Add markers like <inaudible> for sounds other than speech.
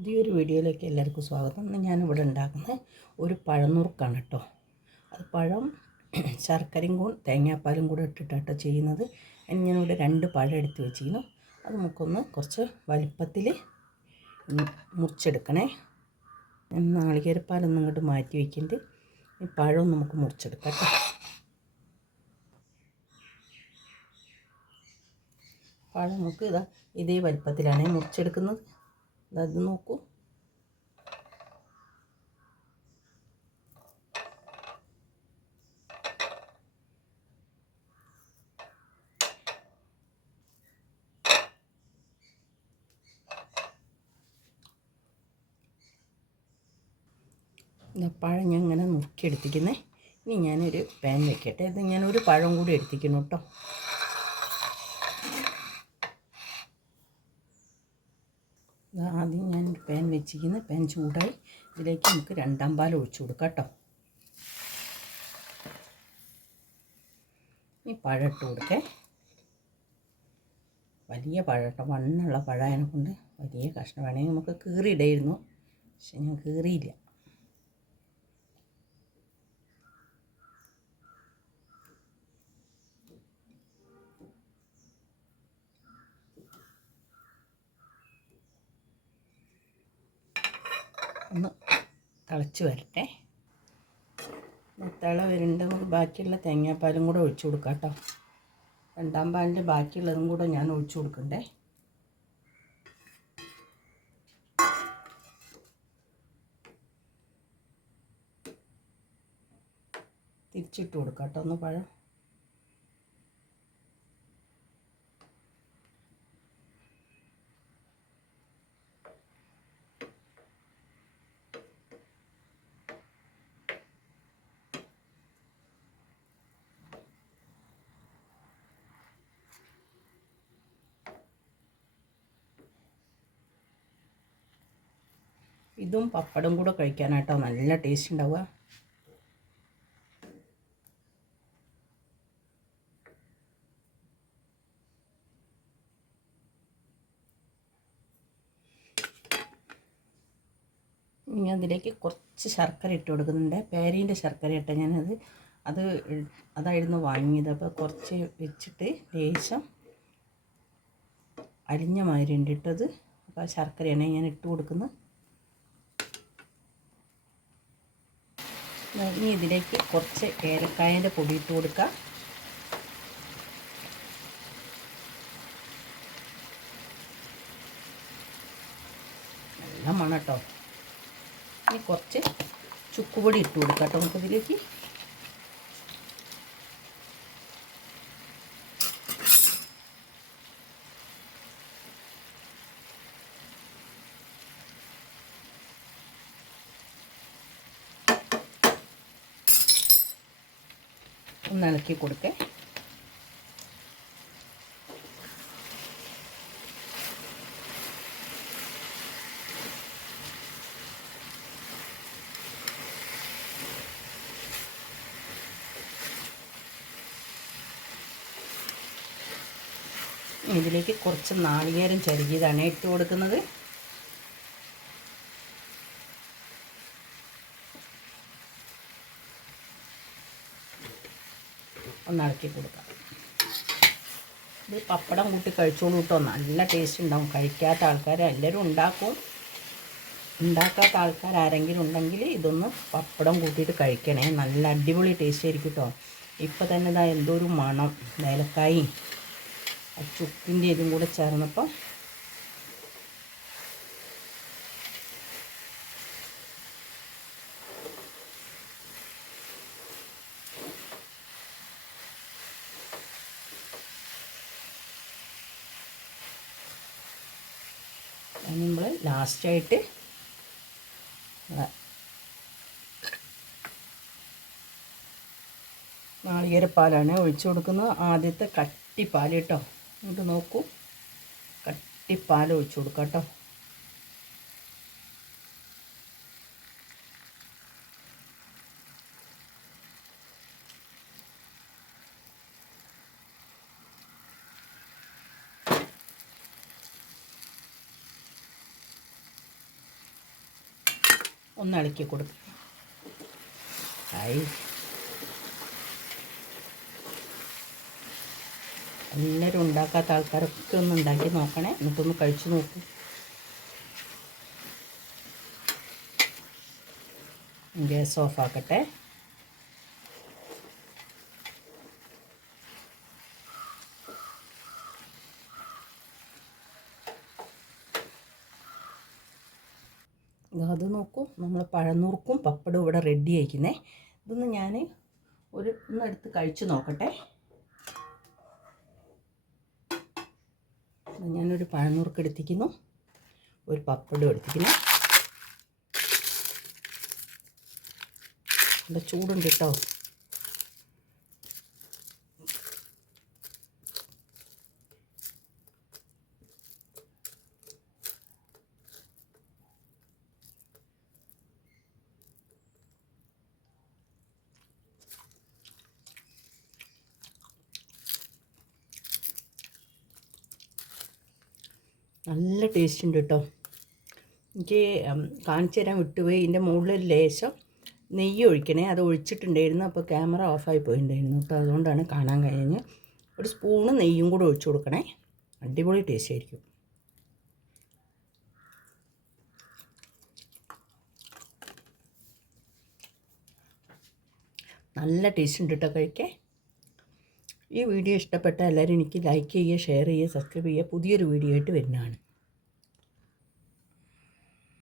പുതിയൊരു വീഡിയോയിലേക്ക് എല്ലാവർക്കും സ്വാഗതം. ഇന്ന് ഞാനിവിടെ ഉണ്ടാക്കുന്ന ഒരു പഴനുറുക്കാണ് കേട്ടോ. അത് പഴം <clears throat> ശർക്കരയും കൂടെ തേങ്ങാപ്പാലും കൂടെ ഇട്ടിട്ടാട്ടോ ചെയ്യുന്നത്. ഞാനിവിടെ രണ്ട് പഴം എടുത്ത് വെച്ചിരുന്നു അത് നമുക്കൊന്ന് കുറച്ച് വലിപ്പത്തിൽ മുറിച്ചെടുക്കണേ. നാളികേരപ്പാലൊന്നും ഇങ്ങോട്ട് മാറ്റി വയ്ക്കുന്നുണ്ട് ഈ പഴം നമുക്ക് മുറിച്ചെടുക്കാം കേട്ടോ. പഴം നമുക്ക് ഇതാ ഇതേ വലിപ്പത്തിലാണ് മുറിച്ചെടുക്കുന്നത്. ഇത് നോക്കൂ പഴം ഞാൻ ഇങ്ങനെ നുറുക്കിയെടുത്തിക്കുന്നേ ഇനി ഞാനൊരു പാൻ വെക്കട്ടെ. ഇത് ഞാനൊരു പഴം കൂടി എടുത്തിക്കുന്നു കേട്ടോ. ആദ്യം ഞാൻ പാൻ വെച്ചിരിക്കുന്ന. പാൻ ചൂടായി. ഇതിലേക്ക് നമുക്ക് രണ്ടാം പാൽ ഒഴിച്ചു കൊടുക്കാം കേട്ടോ. ഈ പഴം ഇട്ട് കൊടുക്കേ. വലിയ പഴം കേട്ടോ. വണ്ണുള്ള പഴം കൊണ്ട് വലിയ കഷ്ണം വേണമെങ്കിൽ നമുക്ക് കീറിയിടായിരുന്നു. പക്ഷെ ഞാൻ കീറിയില്ല. ഒന്ന് തിളച്ച് വരട്ടെ. തിള വരുന്നുണ്ട് ബാക്കിയുള്ള തേങ്ങാപ്പാലും കൂടെ ഒഴിച്ചു കൊടുക്കാം കേട്ടോ. രണ്ടാം പാലിന്റെ ബാക്കിയുള്ളതും കൂടെ ഞാൻ ഒഴിച്ചു കൊടുക്കണ്ടേ. തിരിച്ചിട്ട് കൊടുക്കാം കേട്ടോ. ഒന്ന് പഴം ഇതും പപ്പടം കൂടെ കഴിക്കാനായിട്ടോ. നല്ല ടേസ്റ്റ് ഉണ്ടാവുക. ഇനി അതിലേക്ക് കുറച്ച് ശർക്കര ഇട്ട് കൊടുക്കുന്നുണ്ട്. പേരീന്റെ ശർക്കര ഇട്ട ഞാനത് അത് അതായിരുന്നു വാങ്ങിയത്. അപ്പോൾ കുറച്ച് വെച്ചിട്ട് ലേശം അരിഞ്ഞ മാതിരി ഉണ്ട് ഇട്ടത് അപ്പോൾ ശർക്കരയാണ് ഞാൻ ഇട്ട് കൊടുക്കുന്നത്. ഇനി ഇതിലേക്ക് കുറച്ച് ഏലക്കായന്റെ പൊടി ഇട്ട് കൊടുക്കാം. നല്ല മണം ഇനി കുറച്ച് ചുക്കുപൊടി ഇട്ട് കൊടുക്കാം കേട്ടോ നമുക്കിതിലേക്ക്. ഒന്ന് ഇളക്കി കൊടുക്കേ. ഇതിലേക്ക് കുറച്ച് നാളികേരം ചരുകിയതാണ് ഇട്ട് കൊടുക്കുന്നത്. ഒന്ന് ഇളക്കി കൊടുക്കാം. ഇത് പപ്പടം കൂട്ടി കഴിച്ചോളൂ കേട്ടോ. നല്ല ടേസ്റ്റ് ഉണ്ടാവും. കഴിക്കാത്ത ആൾക്കാർ എല്ലാവരും ഉണ്ടാക്കും. ഉണ്ടാക്കാത്ത ആൾക്കാർ ആരെങ്കിലും ഉണ്ടെങ്കിൽ ഇതൊന്ന് പപ്പടം കൂട്ടിയിട്ട് കഴിക്കണേ. നല്ല അടിപൊളി ടേസ്റ്റ് ആയിരിക്കും കേട്ടോ. ഇപ്പം തന്നെ ഇതാ എന്തോ ഒരു മണം ഏലക്കായും ചുക്കിന്റെ ഇതും കൂടെ ചേർന്നപ്പോൾ നമ്മൾ ലാസ്റ്റായിട്ട് നാളികേരപ്പാലാണ് ഒഴിച്ചു കൊടുക്കുന്നത്. ആദ്യത്തെ കട്ടിപ്പാൽ കേട്ടോ. എന്നിട്ട് നോക്കൂ. കട്ടിപ്പാൽ ഒഴിച്ചു കൊടുക്കാം കേട്ടോ ഒന്ന് ഇളക്കി കൊടുക്കുക ആയി. എല്ലാവരും ഉണ്ടാക്കാത്ത ആൾക്കാരൊക്കെ ഒന്ന് ഉണ്ടാക്കി നോക്കണേ. എന്നിട്ടൊന്ന് കഴിച്ചു നോക്കും. ഗ്യാസ് ഓഫ് ആക്കട്ടെ. അത് നോക്കൂ. നമ്മൾ പഴനുറുക്കും പപ്പടവും ഇവിടെ റെഡി ആയിരിക്കുന്നേ. ഇതൊന്ന് ഞാൻ ഒരു ഒന്ന് എടുത്ത് കഴിച്ച് നോക്കട്ടെ. ഞാനൊരു പഴനുറുക്ക് എടുത്തിരിക്കുന്നു. ഒരു പപ്പടം എടുത്തിരിക്കുന്നു. ഇവിടെ ചൂടുണ്ട് കേട്ടോ. നല്ല ടേസ്റ്റ് ഉണ്ട് കേട്ടോ എനിക്ക് കാണിച്ചു തരാൻ വിട്ടുപോയി. ഇതിന്റെ മുകളിൽ ലേശം നെയ്യ് ഒഴിക്കണേ. അത് ഒഴിച്ചിട്ടുണ്ടായിരുന്നു. അപ്പോൾ ക്യാമറ ഓഫായി പോയിട്ടുണ്ടായിരുന്നു അപ്പോൾ അതുകൊണ്ടാണ് കാണാൻ കഴിഞ്ഞ് ഒരു സ്പൂണ് നെയ്യും കൂടെ ഒഴിച്ചു കൊടുക്കണേ. അടിപൊളി ടേസ്റ്റ് ആയിരിക്കും. നല്ല ടേസ്റ്റ് ഉണ്ട് കേട്ടോ കഴിക്കാൻ. ഈ വീഡിയോ ഇഷ്ടപ്പെട്ട എല്ലാവരും എനിക്ക് ലൈക്ക് ചെയ്യുക ഷെയർ ചെയ്യുക സബ്സ്ക്രൈബ് ചെയ്യുക. പുതിയൊരു വീഡിയോ ആയിട്ട് വരുന്നതാണ്.